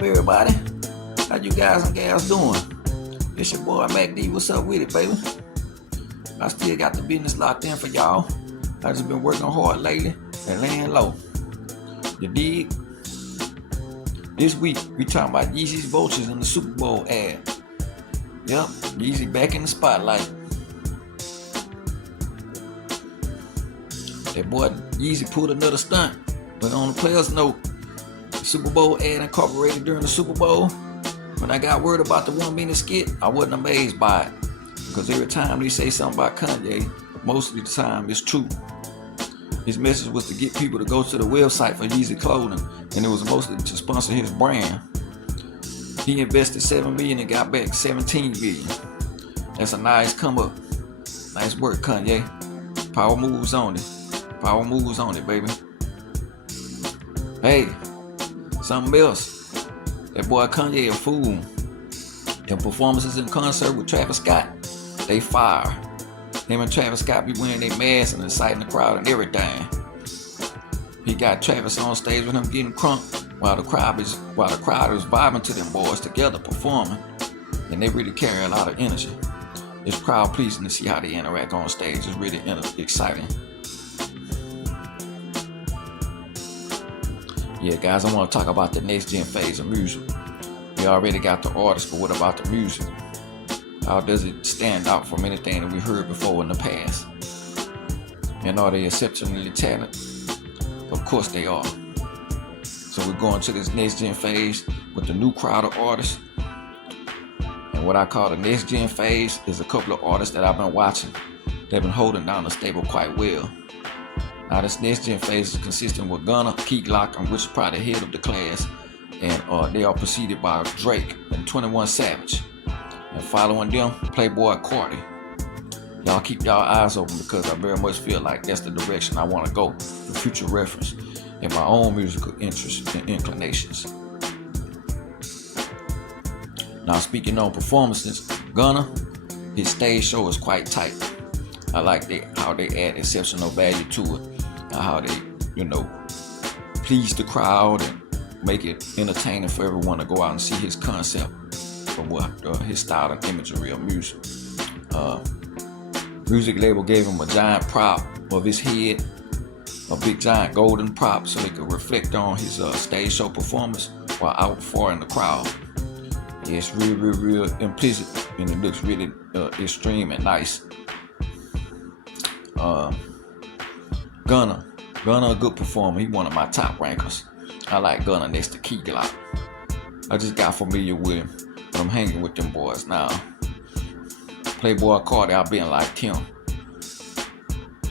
up, everybody? How you guys and gals doing? It's your boy Mac D. What's up with it, baby? I still got the business locked in for y'all. I just been working hard lately and laying low. You dig? This week we talking about Yeezy's Vultures in the Super Bowl ad. Yep, Yeezy back in the spotlight. That boy Yeezy pulled another stunt, but on the players' note, the Super Bowl ad incorporated during the Super Bowl. When I got word about the 1 minute skit, I wasn't amazed by it, because every time they say something about Kanye, most of the time it's true. His message was to get people to go to the website for Yeezy clothing, and it was mostly to sponsor his brand. He invested $7 million and got back $17 million. That's a nice come up. Nice work, Kanye. Power moves on it. Power moves on it, baby. Hey, something else. That boy Kanye a fool. Them performances in concert with Travis Scott, they fire. Him and Travis Scott be wearing their masks and inciting the crowd and everything. He got Travis on stage with him getting crunk while the crowd is vibing to them boys together performing, and they really carry a lot of energy. It's crowd pleasing to see how they interact on stage. It's really exciting. Yeah, guys, I want to talk about the next gen phase of music. We already got the artists, but what about the music? How does it stand out from anything that we heard before in the past? And are they exceptionally talented? Of course they are. So we're going to this next gen phase with the new crowd of artists. And what I call the next gen phase is a couple of artists that I've been watching. They've been holding down the stable quite well. Now this next gen phase is consistent with Gunna, Key Glock, and which is probably the head of the class. And they are preceded by Drake and 21 Savage. And following them, Playboy Cardi. Y'all keep y'all eyes open, because I very much feel like that's the direction I want to go for future reference in my own musical interests and inclinations. Now speaking on performances, Gunna, his stage show is quite tight. I like how they add exceptional value to it, and how they, please the crowd and make it entertaining for everyone to go out and see his concept for what his style and imagery of music. Music label gave him a giant prop of his head, a big giant golden prop, so they could reflect on his stage show performance while out far in the crowd. Yeah, it's real implicit, and it looks really extreme and nice. Gunna, a good performer. He one of my top rankers. I like Gunna next to Key Glock. I just got familiar with him, but I'm hanging with them boys now. Playboy Cardi, I've been like him.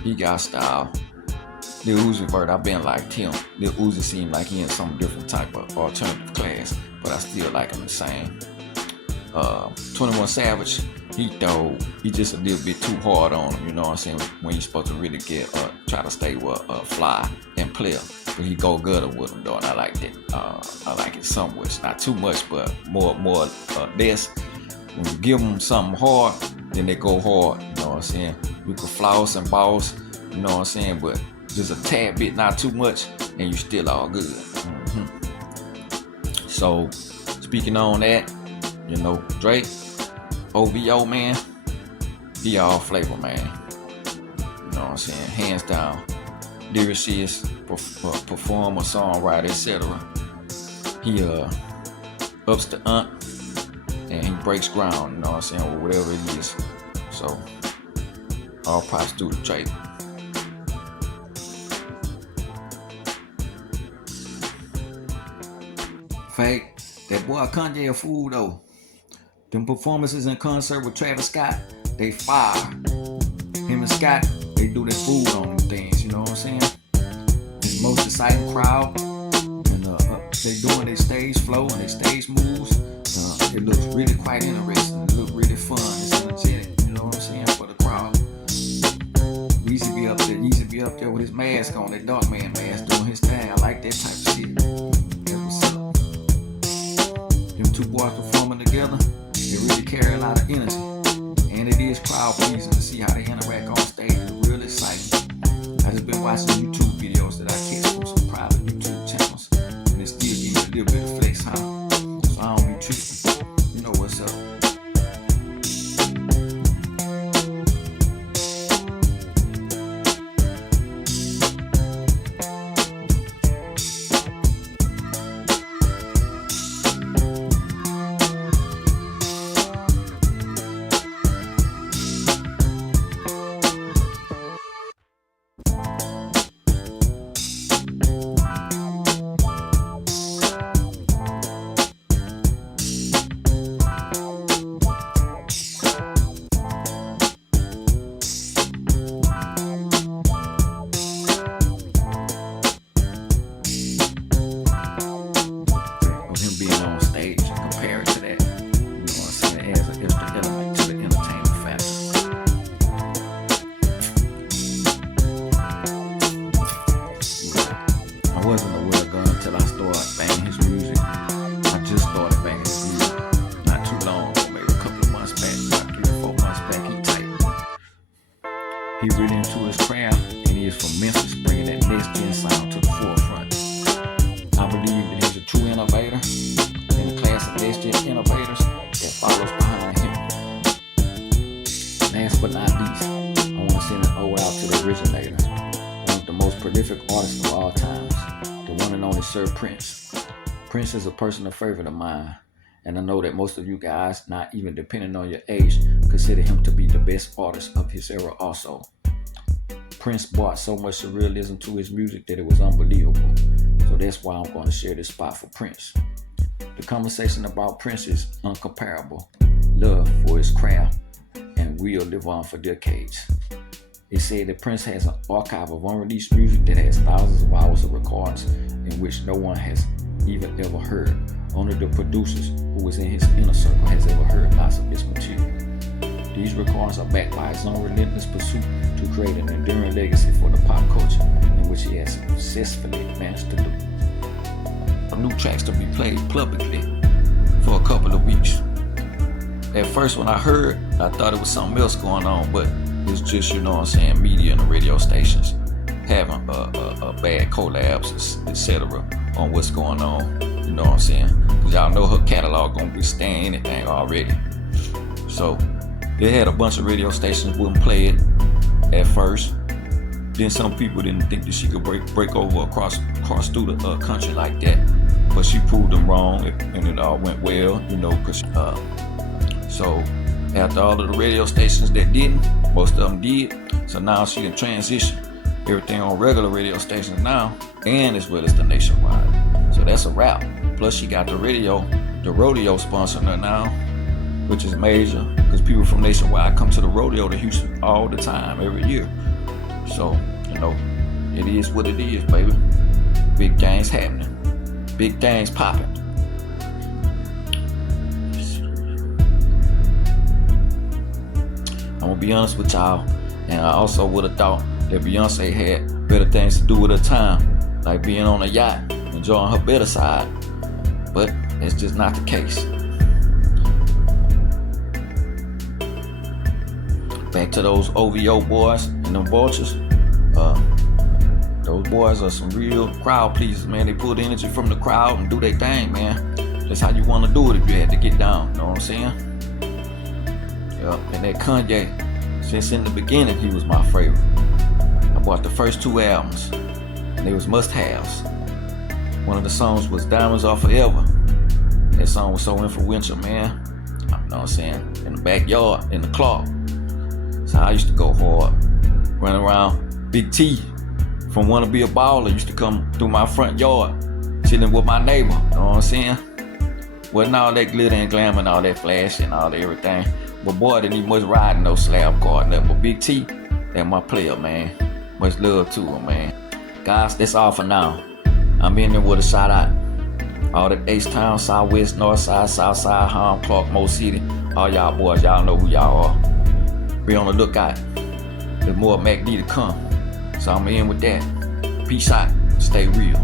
He got style. Lil Uzi Vert, I've been like him. Lil Uzi seemed like he in some different type of alternative class, but I still like him the same. 21 Savage, he just a little bit too hard on him, you know what I'm saying? When you're supposed to really try to stay with fly and player, but he go gutter with him though, and I like that. I like it somewhat, not too much, but more less. When you give them something hard, then they go hard, you know what I'm saying? You can floss and boss, you know what I'm saying? But just a tad bit, not too much, and you still all good. So, speaking on that, Drake, OVO, man, he all flavor, man. You know what I'm saying? Hands down. Lyricist, performer, songwriter, etc. He ups the and he breaks ground, you know what I'm saying, or whatever it is. So, all props to Drake. Fake, that boy Kanye a fool though. Them performances in concert with Travis Scott, they fire. Him and Scott, they do their food on them things, you know what I'm saying? It's the most exciting crowd, and they doing their stage flow and their stage moves. It looks really quite interesting. It looks really fun. It's energetic, you know what I'm saying, for the crowd. Yeezy be up there with his mask on, that dark man mask, doing his thing. I like that type of shit. That's what's up. Them two boys performing together, they really carry a lot of energy. And it is crowd pleasing to see how they interact on stage. It's real exciting. I just been watching YouTube videos that I catch from some private YouTube channels, and it still gives you a little bit of flex, huh? shit. You know what's up. Him being on stage and compare it to that, you know what I'm saying, it adds an extra element to the entertainment factor. I wasn't aware of Gunna until I started banging his music. I just started banging his music not too long ago, maybe a couple of months back, about 3 or 4 months back. He tight. He really into his craft, and he is from Memphis, bringing that next gen sound to the forefront. I believe that he's a true innovator in a class of next gen innovators that follows behind him. Last but not least, I want to send an ode out to the originator, one of the most prolific artists of all times, the one and only Sir Prince. Prince is a personal favorite of mine, and I know that most of you guys, not even depending on your age, consider him to be the best artist of his era also. Prince brought so much surrealism to his music that it was unbelievable. So that's why I'm going to share this spot for Prince. The conversation about Prince is uncomparable. Love for his craft and will live on for decades. It's said that Prince has an archive of unreleased music that has thousands of hours of recordings in which no one has even ever heard. Only the producers who was in his inner circle has ever heard lots of this material. These recordings are backed by his own relentless pursuit to create an enduring legacy for the pop culture, in which he has successfully managed to do. New tracks to be played publicly for a couple of weeks. At first when I heard, I thought it was something else going on, but it's just, you know what I'm saying, media and the radio stations having a bad collabs, etc. on what's going on, you know what I'm saying, because y'all know her catalog gonna withstand anything already. So they had a bunch of radio stations wouldn't play it at first. Then some people didn't think that she could break over across through the country like that, but she proved them wrong, and it all went well, you know. Cause so after all of the radio stations that didn't, most of them did. So now she can transition everything on regular radio stations now, and as well as the nationwide. So that's a wrap. Plus she got the rodeo sponsoring her now, which is major, because people from nationwide come to the rodeo to Houston all the time, every year. So, you know, it is what it is, baby. Big things happening. Big things popping. I'm gonna be honest with y'all, and I also would have thought that Beyonce had better things to do with her time, like being on a yacht, enjoying her better side. But that's just not the case. Back to those OVO boys and them vultures. Those boys are some real crowd pleasers, man. They pull the energy from the crowd and do their thing, man. That's how you want to do it if you had to get down, you know what I'm saying? Yeah, and that Kanye, since in the beginning, he was my favorite. I bought the first 2 albums, and they was must-haves. One of the songs was Diamonds Are Forever. That song was so influential, man. You know what I'm saying? In the backyard, in the club. That's how I used to go hard. Running around. Big T from Wanna Be a Baller used to come through my front yard, chilling with my neighbor, you know what I'm saying? Wasn't all that glitter and glam and all that flash and all that everything. But boy, didn't he much riding no slab car nothing. But Big T, that's my player, man. Much love to him, man. Guys, that's all for now. I'm in there with a shout out. All the H-Town, Southwest, Northside, Southside, Harlem, Clark, Mo City. All y'all boys, y'all know who y'all are. Be on the lookout. There's more MACD to come. So I'm in with that. Peace out. Stay real.